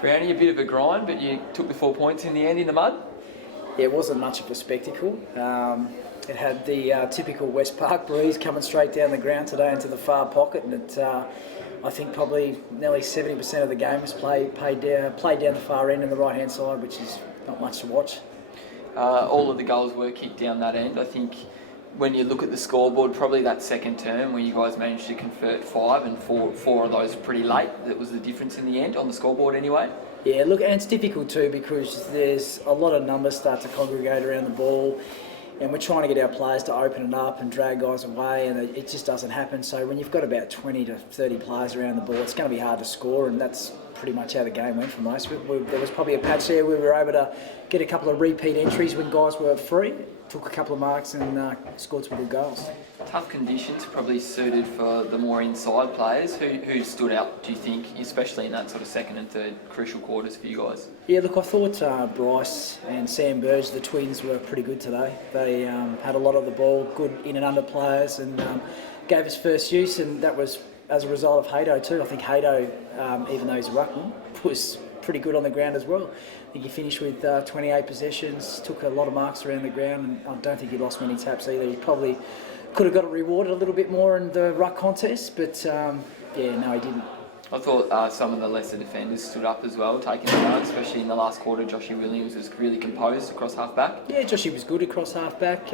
Brownie, a bit of a grind, but you took the 4 points in the end in the mud. Yeah, it wasn't much of a spectacle. It had the typical West Park breeze coming straight down the ground today into the far pocket, and I think probably nearly 70% of the game was played down the far end and the right-hand side, which is not much to watch. All of the goals were kicked down that end. I think when you look at the scoreboard, probably that second term where you guys managed to convert 5 and four of those pretty late, that was the difference in the end on the scoreboard anyway. Yeah, look, and it's difficult too because there's a lot of numbers start to congregate around the ball, and we're trying to get our players to open it up and drag guys away, and it just doesn't happen. So when you've got about 20 to 30 players around the ball, it's going to be hard to score, and that's pretty much how the game went for most of it. There was probably a patch there where we were able to get a couple of repeat entries when guys were free, took a couple of marks and scored some good goals. Tough conditions probably suited for the more inside players. Who stood out, do you think, especially in that sort of second and third crucial quarters for you guys? Yeah, look, I thought Bryce and Sam Burge, the twins, were pretty good today. They had a lot of the ball, good in and under players, and gave us first use, and that was as a result of Haydo too. I think Haydo, even though he's a ruckman, was pretty good on the ground as well. I think he finished with 28 possessions, took a lot of marks around the ground, and I don't think he lost many taps either. He probably could have got it rewarded a little bit more in the ruck contest, but yeah, no, he didn't. I thought some of the lesser defenders stood up as well, taking the mark, especially in the last quarter. Joshy Williams was really composed across half-back. Yeah, Joshy was good across half-back.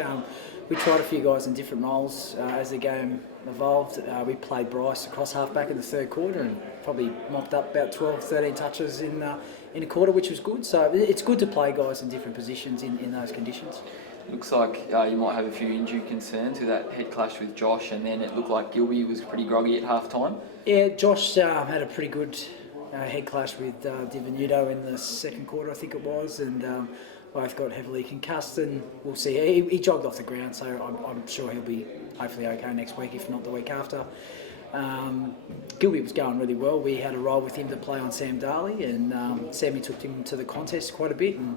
We tried a few guys in different roles as the game evolved. We played Bryce across half-back in the third quarter and probably mopped up about 12, 13 touches in a quarter, which was good. So it's good to play guys in different positions in those conditions. Looks like you might have a few injury concerns with that head clash with Josh, and then it looked like Gillbee was pretty groggy at half-time. Yeah, Josh had a pretty good head clash with Divenuto in the second quarter, I think it was, and both got heavily concussed, and we'll see. He jogged off the ground, so I'm sure he'll be hopefully okay next week, if not the week after. Gillbee was going really well. We had a role with him to play on Sam Darley, and Sammy took him to the contest quite a bit, and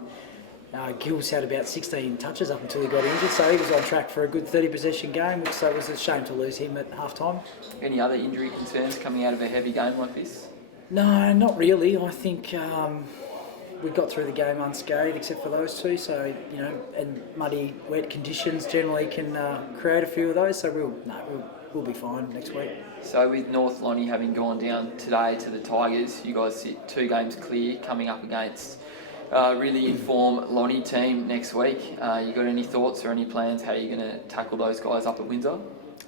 Gills had about 16 touches up until he got injured, so he was on track for a good 30 possession game, so it was a shame to lose him at half time. Any other injury concerns coming out of a heavy game like this? No, not really. I think we got through the game unscathed except for those two, so and muddy, wet conditions generally can create a few of those, so we'll be fine next week. So with North Lonnie having gone down today to the Tigers, you guys sit 2 games clear, coming up against really informed Lonnie team next week. You got any thoughts or any plans how you're going to tackle those guys up at Windsor?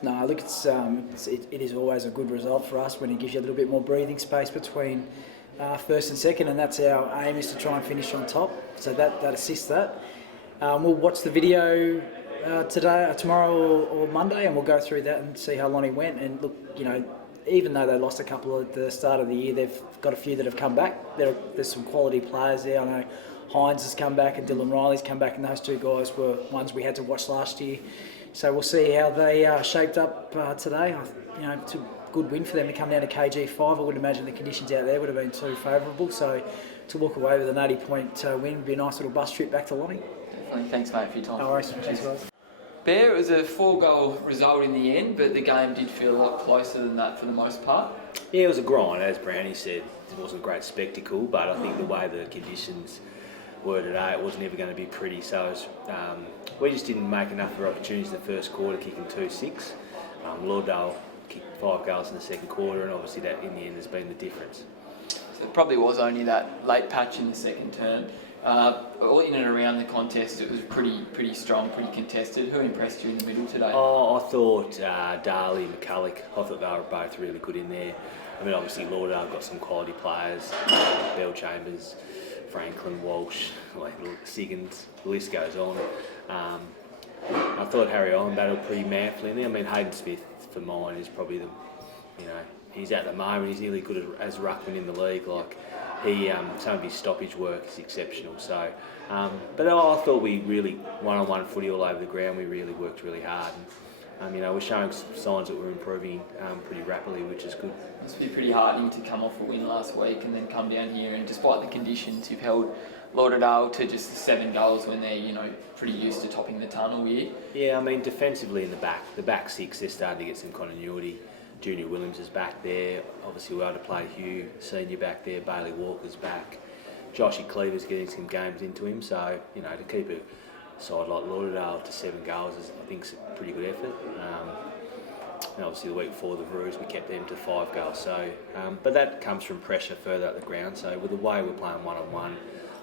No, look, it is always a good result for us when it gives you a little bit more breathing space between first and second, and that's our aim, is to try and finish on top. So that assists that. We'll watch the video tomorrow or Monday, and we'll go through that and see how Lonnie went. And look, even though they lost a couple at the start of the year, they've got a few that have come back. There's some quality players there. I know Hines has come back and Dylan Riley's come back, and those 2 guys were ones we had to watch last year. So we'll see how they shaped up today. It's a good win for them to come down to KG5. I wouldn't imagine the conditions out there would have been too favourable. So to walk away with an 80-point win would be a nice little bus trip back to Lonnie. Definitely. Thanks, mate, for your time. No worries. Thanks, guys. Bear, it was a 4-goal result in the end, but the game did feel a lot closer than that for the most part. Yeah, it was a grind, as Brownie said. It wasn't a great spectacle, but I think the way the conditions were today, it was never going to be pretty. So we just didn't make enough of opportunities in the first quarter, kicking 2-6. Lauderdale kicked 5 goals in the second quarter, and obviously that in the end has been the difference. So it probably was only that late patch in the second term. All in and around the contest, it was pretty strong, pretty contested. Who impressed you in the middle today? Oh, I thought Darley and McCulloch, I thought they were both really good in there. I mean, obviously Lauderdale got some quality players, Bell Chambers, Franklin, Walsh, Siggins, the list goes on. I thought Harry Owen battled pretty manfully in there. I mean, Hayden Smith, for mine, is probably he's at the moment, he's nearly good as ruckman in the league. Some of his stoppage work is exceptional. So, but I thought we really one-on-one footy all over the ground. We really worked really hard, and we're showing signs that we're improving pretty rapidly, which is good. It must be pretty heartening to come off a win last week and then come down here, and despite the conditions, you've held Lauderdale to just 7 goals when they're pretty used to topping the ton all year. Yeah, I mean defensively in the back 6, they're starting to get some continuity. Junior Williams is back there. Obviously we're able to play Hugh Senior back there. Bailey Walker's back. Joshy Cleaver's getting some games into him. So, you know, to keep a side like Lauderdale to 7 goals is, I think, a pretty good effort. And obviously the week before the Roos, we kept them to 5 goals. So, but that comes from pressure further up the ground. So with the way we're playing one-on-one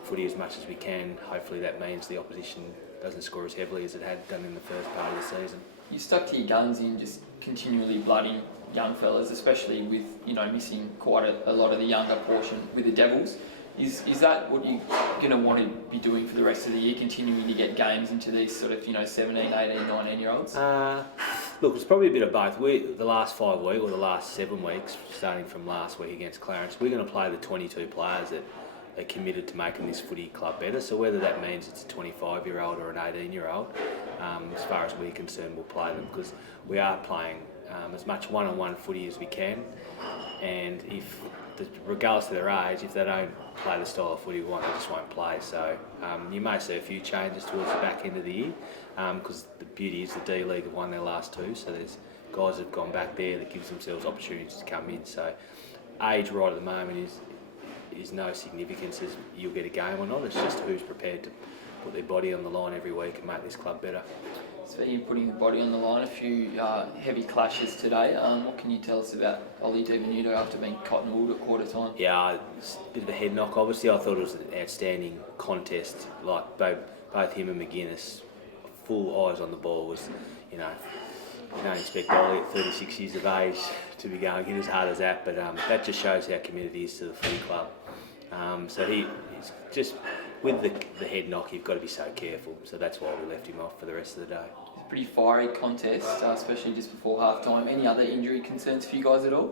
footy as much as we can, hopefully that means the opposition doesn't score as heavily as it had done in the first part of the season. You stuck to your guns in just continually blooding young fellas, especially with, you know, missing quite a lot of the younger portion with the Devils. Is that what you're going to want to be doing for the rest of the year, continuing to get games into these sort of, you know, 17, 18, 19-year-olds? Look, it's probably a bit of both. The last 5 weeks, or the last 7 weeks, starting from last week against Clarence, we're going to play the 22 players that are committed to making this footy club better. So whether that means it's a 25-year-old or an 18-year-old, as far as we're concerned, we'll play them, because we are playing as much one-on-one footy as we can. And if, regardless of their age, if they don't play the style of footy we want, they just won't play. So you may see a few changes towards the back end of the year, because the beauty is the D League have won their last 2, so there's guys that have gone back there that gives themselves opportunities to come in. So age right at the moment is no significance as you'll get a game or not. It's just who's prepared to put their body on the line every week and make this club better. Speaking of putting the body on the line, a few heavy clashes today. What can you tell us about Ollie DiVenuto after being cottonwood at quarter time? Yeah, it's a bit of a head knock. Obviously, I thought it was an outstanding contest. Like both him and McManus, full eyes on the ball. Was, you know, you don't expect Ollie at 36 years of age to be going in as hard as that, but that just shows how committed he is to the footy club. So he's just, with the head knock, you've got to be so careful. So that's why we left him off for the rest of the day. It's a pretty fiery contest, especially just before half-time. Any other injury concerns for you guys at all?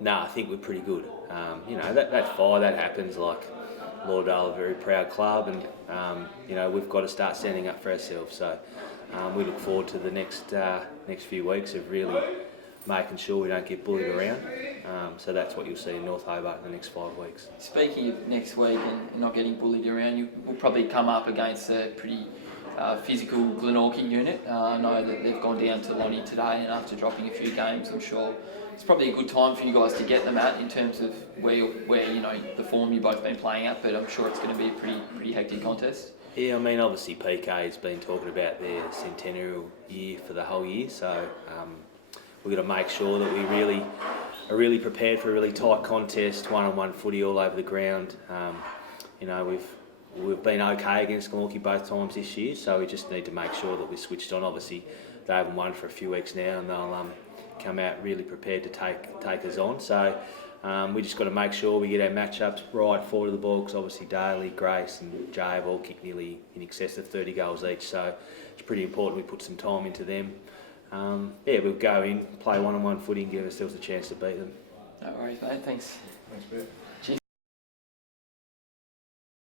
No, I think we're pretty good. You know, that fire, that happens. Like, Lauderdale are a very proud club, and you know, we've got to start standing up for ourselves. So we look forward to the next few weeks of really making sure we don't get bullied around. So that's what you'll see in North Hobart in the next 5 weeks. Speaking of next week and not getting bullied around, you will probably come up against a pretty physical Glenorchy unit. I know that they've gone down to Lonnie today, and after dropping a few games, I'm sure it's probably a good time for you guys to get them at in terms of where you know the form you've both been playing at. But I'm sure it's going to be a pretty hectic contest. Yeah, I mean, obviously PK has been talking about their centennial year for the whole year, so we've got to make sure that we are really prepared for a really tight contest, one-on-one footy all over the ground. You know, we've been okay against Glenorchy both times this year, so we just need to make sure that we're switched on. Obviously, they haven't won for a few weeks now, and they'll come out really prepared to take us on. So we just got to make sure we get our matchups right forward of the ball, because obviously Darley, Grace and Jay have all kicked nearly in excess of 30 goals each, so it's pretty important we put some time into them. Yeah, we'll go in, play one-on-one footy and give ourselves a chance to beat them. No worries, mate. Thanks. Thanks, Bert.